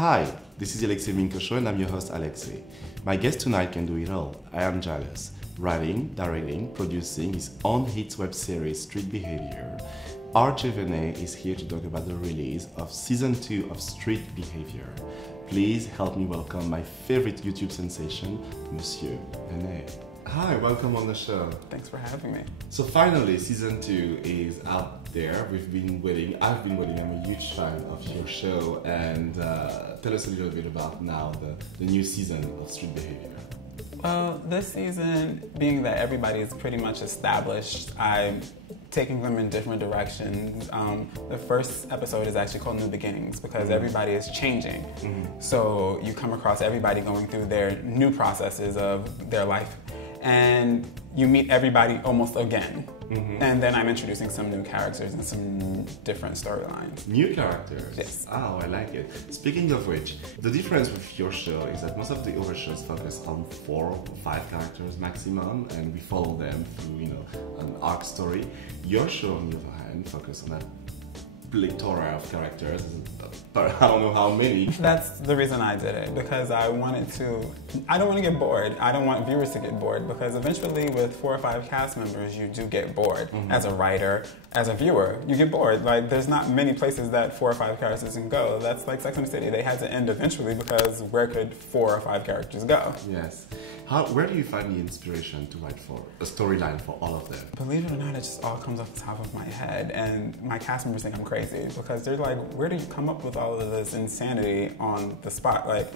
Hi, this is Alexi Minko Show and I'm your host Alexi. My guest tonight can do it all. I am jealous. Writing, directing, producing his own hit web series Street Behavior. Veney is here to talk about the release of Season 2 of Street Behavior. Please help me welcome my favorite YouTube sensation, Monsieur Veney. Hi, welcome on the show. Thanks for having me. So finally, Season 2 is out there. We've been waiting. I've been waiting. I'm a huge fan of your show. And tell us a little bit about now the new season of Street Behavior. Well, this season, being that everybody's pretty much established, I'm taking them in different directions. The first episode is actually called New Beginnings because everybody is changing. So you come across everybody going through their new processes of their life. And you meet everybody almost again. And then I'm introducing some new characters and some different storylines. New characters? Yes. Oh, I like it. Speaking of which, the difference with your show is that most of the other shows focus on 4 or 5 characters maximum, and we follow them through, an arc story. Your show, on the other hand, focuses on a plethora of characters. I don't know how many. That's the reason I did it, because I don't want to get bored. I don't want viewers to get bored, because eventually with 4 or 5 cast members, you do get bored. As a writer, as a viewer, you get bored. Like, there's not many places that 4 or 5 characters can go. That's like Sex and the City. They had to end eventually because where could 4 or 5 characters go? Yes. Where do you find the inspiration to write for a storyline for all of them? Believe it or not, it just all comes off the top of my head. And my cast members think I'm crazy because they're like, where do you come up with all of this insanity on the spot? Like,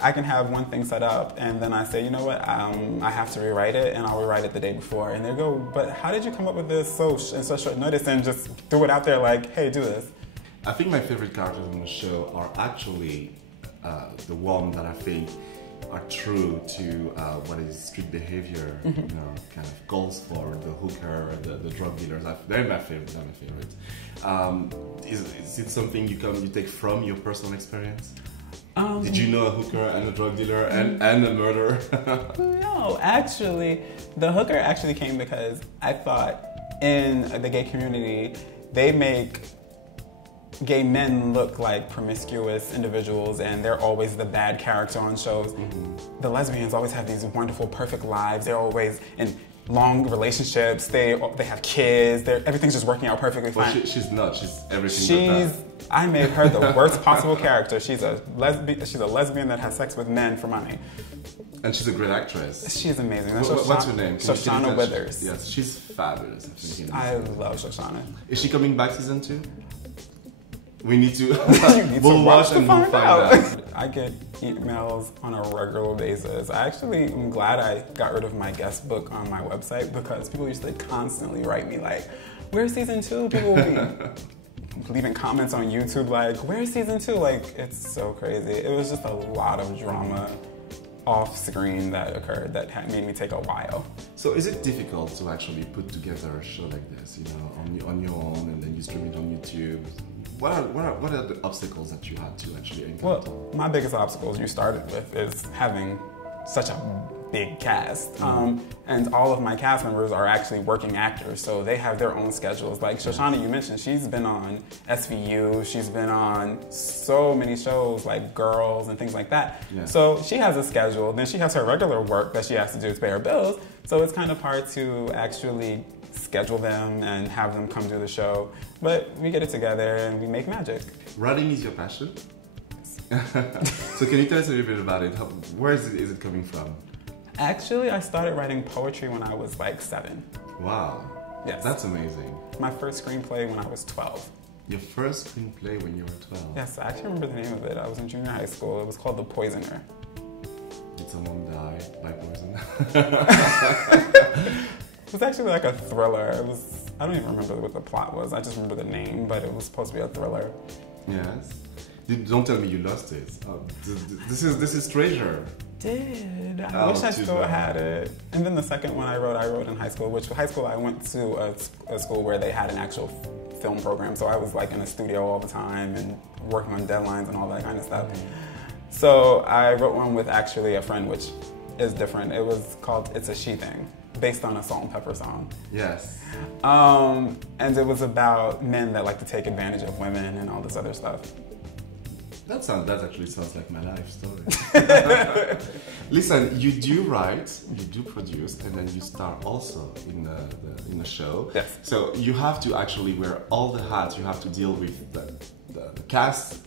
I can have one thing set up and then I say, you know what, I have to rewrite it, and I'll rewrite it the day before. And they go, but how did you come up with this in such short notice and just threw it out there like, hey, do this? I think my favorite characters on the show are actually the one that I think are true to what is street behavior, kind of calls for, the hooker, the drug dealers. They're my favorite. Is it something you take from your personal experience? Did you know a hooker and a drug dealer and a murderer? No, actually, the hooker actually came because I thought in the gay community, they make gay men look like promiscuous individuals and they're always the bad character on shows. The lesbians always have these wonderful, perfect lives. They're always in long relationships. They have kids. Everything's just working out perfectly fine. Well, she's not. She's everything but that. I made her the worst possible character. She's a lesbian that has sex with men for money. And she's a great actress. She's amazing. What's her name? Shoshana Withers. Yes, she's fabulous. I love Shoshana. Is she coming back Season 2? We need to. We'll watch and we'll find out. I get emails on a regular basis. I actually am glad I got rid of my guest book on my website because people used to constantly write me like, "Where's Season 2?" People will be leaving comments on YouTube like, "Where's Season 2?" Like, it's so crazy. It was just a lot of drama off screen that occurred that made me take a while. So is it difficult to actually put together a show like this, on your own, and then you stream it on YouTube? What are the obstacles that you had to actually encounter? Well, my biggest obstacles you started with is having such a big cast. And all of my cast members are actually working actors, so they have their own schedules. Like Shoshana, you mentioned, she's been on SVU, she's been on so many shows like Girls and things like that. Yeah. So she has a schedule, then she has her regular work that she has to do to pay her bills, so it's kind of hard to actually schedule them and have them come do the show. But we get it together and we make magic. Writing is your passion? So can you tell us a little bit about it? Where is it coming from? Actually, I started writing poetry when I was like 7. Wow. Yes. That's amazing. My first screenplay when I was 12. Your first screenplay when you were 12? Yes, I actually remember the name of it. I was in junior high school. It was called The Poisoner. Did someone die by poison? It was actually like a thriller. I don't even remember what the plot was. I just remember the name, but it was supposed to be a thriller. Yes. Don't tell me you lost it. This is treasure. I wish I still had it. And then the second one I wrote in high school, which high school I went to a school where they had an actual film program. So I was like in a studio all the time and working on deadlines and all that kind of stuff. So I wrote one with actually a friend, which is different. It was called It's a She Thing, based on a Salt and Pepper song. Yes. And it was about men that like to take advantage of women and all this other stuff. That actually sounds like my life story. Listen, you do write, you do produce, and then you star also in the show. Yes. So you have to actually wear all the hats. You have to deal with the cast,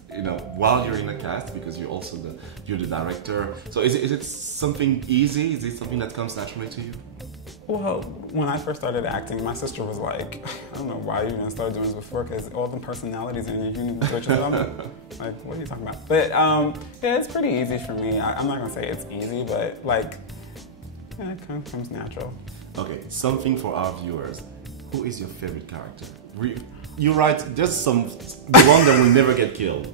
while you're in the cast, because you're the director. So is it something easy? Is it something that comes naturally to you? Well, when I first started acting, my sister was like, I don't know why you even started doing this before, because all the personalities in you need to switch it up. Like, what are you talking about? But yeah, it's pretty easy for me. I'm not gonna say it's easy, but like, yeah, it kind of comes natural. Okay, something for our viewers. Who is your favorite character? You write just the one that will never get killed.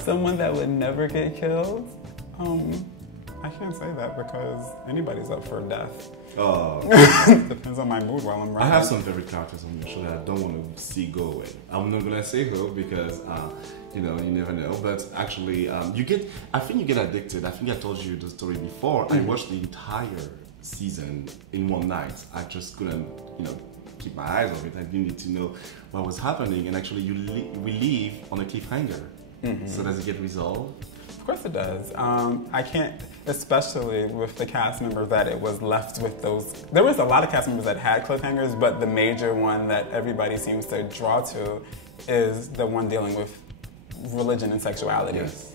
Someone that would never get killed? I can't say that because anybody's up for death. Oh. Depends on my mood while I'm writing. I have some favorite characters on your show that I don't want to see go away. I'm not gonna say who because you never know. But actually, I think you get addicted. I think I told you the story before. I watched the entire season in one night. I just couldn't, keep my eyes off it. I didn't need to know what was happening. And actually, we leave on a cliffhanger. So does it get resolved? Of course it does. I can't, especially with the cast members that it was left with those. There was a lot of cast members that had cliffhangers, but the major one that everybody seems to draw to is the one dealing with religion and sexuality. Yes.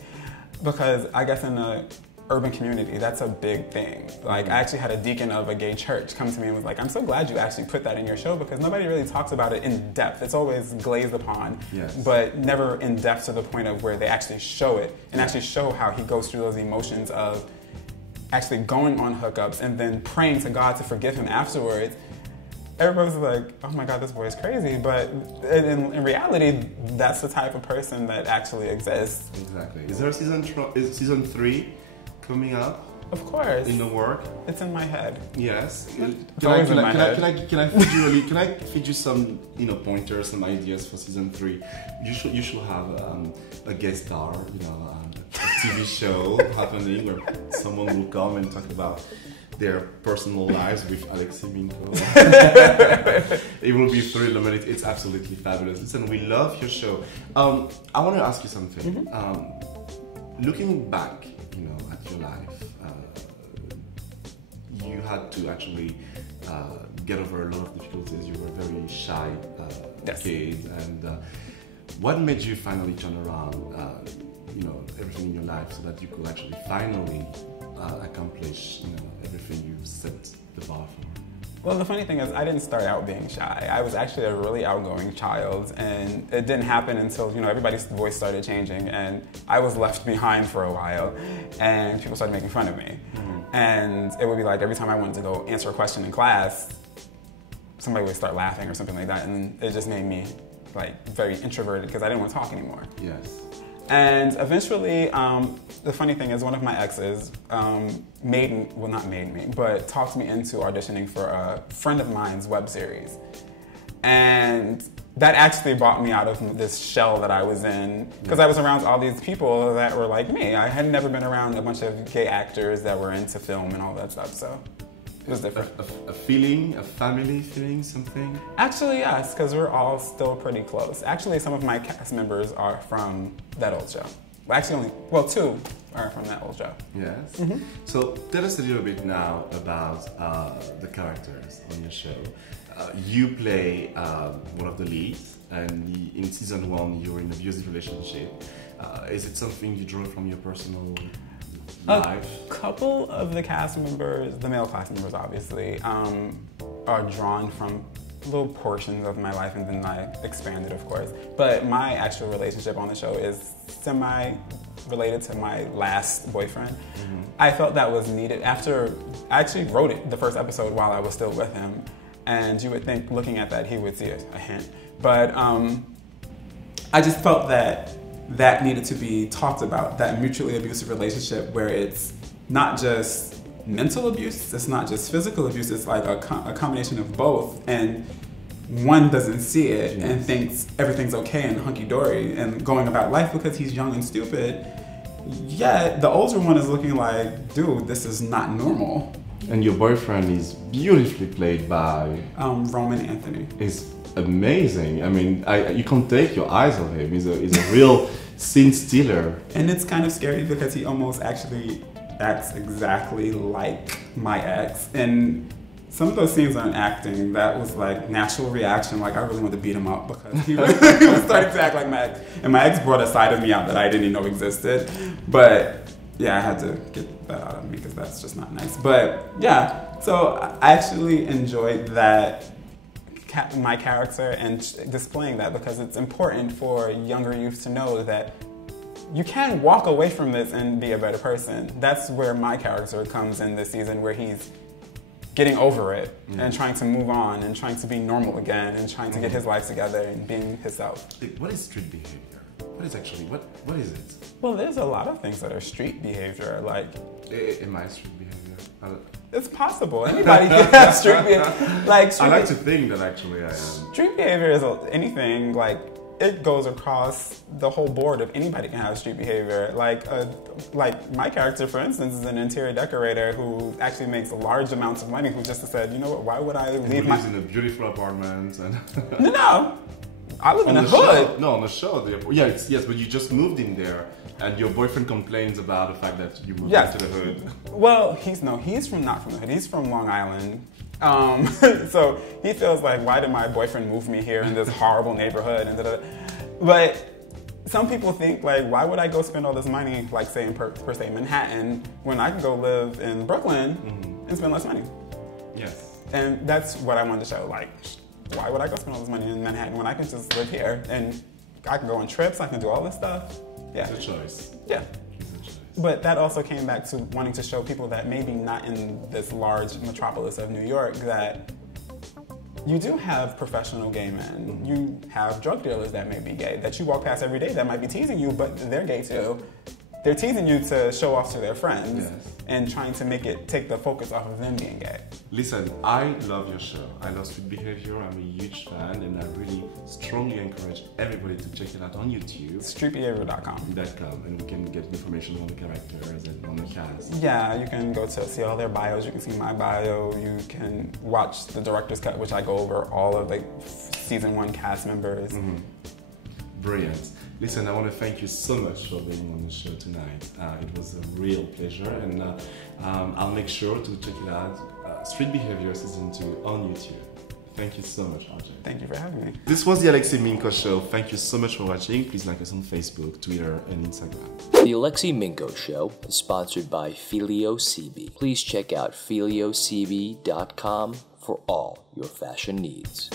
Because I guess in the urban community, that's a big thing. Like, I actually had a deacon of a gay church come to me and was like, I'm so glad you actually put that in your show because nobody really talks about it in depth. It's always glazed upon, but never in depth to the point of where they actually show it and actually show how he goes through those emotions of actually going on hookups and then praying to God to forgive him afterwards. Everybody's like, oh my God, this boy is crazy. But in reality, that's the type of person that actually exists. Exactly. Is there a season 3 coming up? Of course. In the work? It's in my head. Yes. It's always in my head. Can I feed you some pointers, some ideas for season 3? You should have a guest star, a TV show happening where someone will come and talk about their personal lives with Alexi Minko. It will be thrilling, but it's absolutely fabulous. Listen, we love your show. I want to ask you something. Looking back, at your life, you had to actually get over a lot of difficulties. You were a very shy kid, and what made you finally turn around, everything in your life so that you could actually finally accomplish, everything you set the bar for? Well, the funny thing is, I didn't start out being shy. I was actually a really outgoing child, and it didn't happen until, everybody's voice started changing, and I was left behind for a while, and people started making fun of me. And it would be like every time I wanted to go answer a question in class, somebody would start laughing or something like that, and it just made me very introverted because I didn't want to talk anymore. Yes. And eventually, the funny thing is one of my exes not made me, but talked me into auditioning for a friend of mine's web series. And that actually brought me out of this shell that I was in, because I was around all these people that were like me. I had never been around a bunch of gay actors that were into film and all that stuff, so it was different. A feeling, a family feeling, something? Actually, yes, because we're all still pretty close. Actually, some of my cast members are from that old show. Well, actually, two are from that old show. Yes. So tell us a little bit now about the characters on your show. You play one of the leads, and in season 1 you're in an abusive relationship. Is it something you drew from your personal life? A couple of the cast members, the male cast members obviously, are drawn from little portions of my life, and then I expanded, of course. But my actual relationship on the show is semi-related to my last boyfriend. I felt that was needed after I actually wrote it, the first episode, while I was still with him. And you would think, looking at that, he would see a hint. But I just felt that needed to be talked about, that mutually abusive relationship where it's not just mental abuse, it's not just physical abuse, it's like a combination of both. And one doesn't see it and thinks everything's okay and hunky-dory and going about life because he's young and stupid. Yet the older one is looking like, dude, this is not normal. And your boyfriend is beautifully played by... Roman Anthony. He's amazing. I mean, you can't take your eyes off him. He's a real scene stealer. And it's kind of scary because he almost actually acts exactly like my ex. And some of those scenes aren't acting. That was like natural reaction. Like I really wanted to beat him up because he was starting to act like my ex. And my ex brought a side of me out that I didn't even know existed. But yeah, I had to get that out of me because that's just not nice. But yeah, so I actually enjoyed that, my character, and displaying that, because it's important for younger youth to know that you can walk away from this and be a better person. That's where my character comes in this season, where he's getting over it and trying to move on and trying to be normal again and trying to get his life together and being himself. What is street behavior? What is actually, what is it? Well, there's a lot of things that are street behavior. Like, am I street behavior? It's possible. Anybody can have street behavior. Like, I like to think that actually I am. Street behavior is anything. Like, it goes across the whole board of anybody can have street behavior. Like my character, for instance, is an interior decorator who actually makes large amounts of money. Who just said, you know what? Why would I leave my? Lives in a beautiful apartment and. No. I live in the hood. Show. No, on the show. Yes, but you just moved in there, and your boyfriend complains about the fact that you moved into the hood. Well, he's not from the hood. He's from Long Island. So he feels like, why did my boyfriend move me here in this horrible neighborhood? And but some people think, like, why would I go spend all this money, like, say in per se Manhattan, when I can go live in Brooklyn and spend less money? Yes. And that's what I wanted to show. Like, why would I go spend all this money in Manhattan when I can just live here and I can go on trips, I can do all this stuff? Yeah. It's a choice. Yeah. But that also came back to wanting to show people that maybe not in this large metropolis of New York, that you do have professional gay men. You have drug dealers that may be gay, that you walk past every day that might be teasing you, but they're gay too. They're teasing you to show off to their friends and trying to take the focus off of them being gay. Listen, I love your show. I love Street Behavior. I'm a huge fan, and I really strongly encourage everybody to check it out on YouTube. Streetbehavior.com. And we can get information on the characters and on the cast. Yeah, you can go to see all their bios. You can see my bio. You can watch the director's cut, which I go over all of the season 1 cast members. Brilliant. Listen, I want to thank you so much for being on the show tonight. It was a real pleasure, and I'll make sure to check it out. Street Behavior Season 2 on YouTube. Thank you so much, RJ. Thank you for having me. This was the Alexi Minko Show. Thank you so much for watching. Please like us on Facebook, Twitter, and Instagram. The Alexi Minko Show is sponsored by FilioCB. Please check out filiocb.com for all your fashion needs.